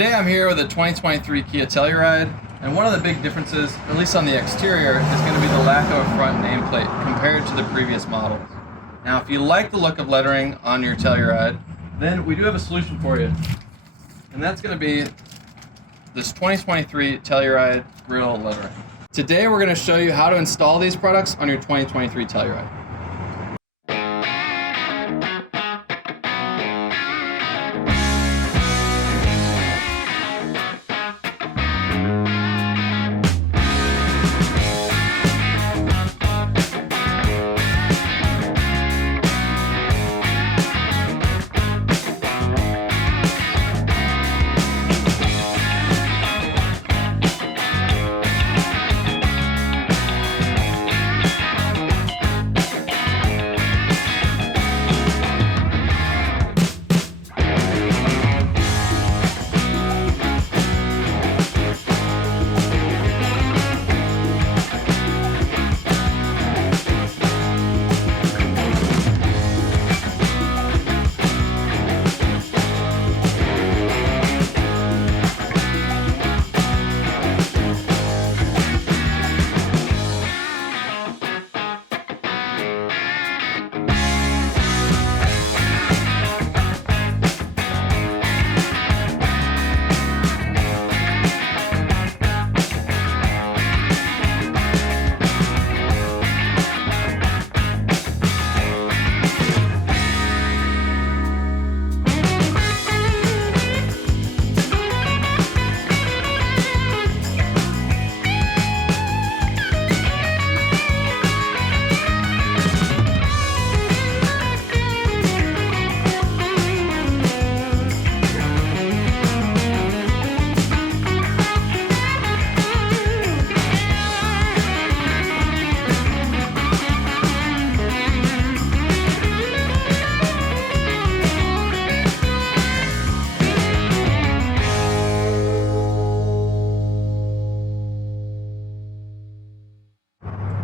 Today I'm here with a 2023 Kia Telluride, and one of the big differences, at least on the exterior, is going to be the lack of a front nameplate compared to the previous models. Now, if you like the look of lettering on your Telluride, then we do have a solution for you, and that's going to be this 2023 Telluride Grille lettering. Today we're going to show you how to install these products on your 2023 Telluride.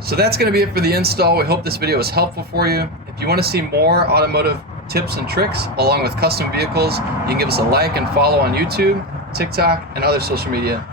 So that's going to be it for the install. We hope this video was helpful for you. If you want to see more automotive tips and tricks along with custom vehicles, you can give us a like and follow on YouTube, TikTok, and other social media.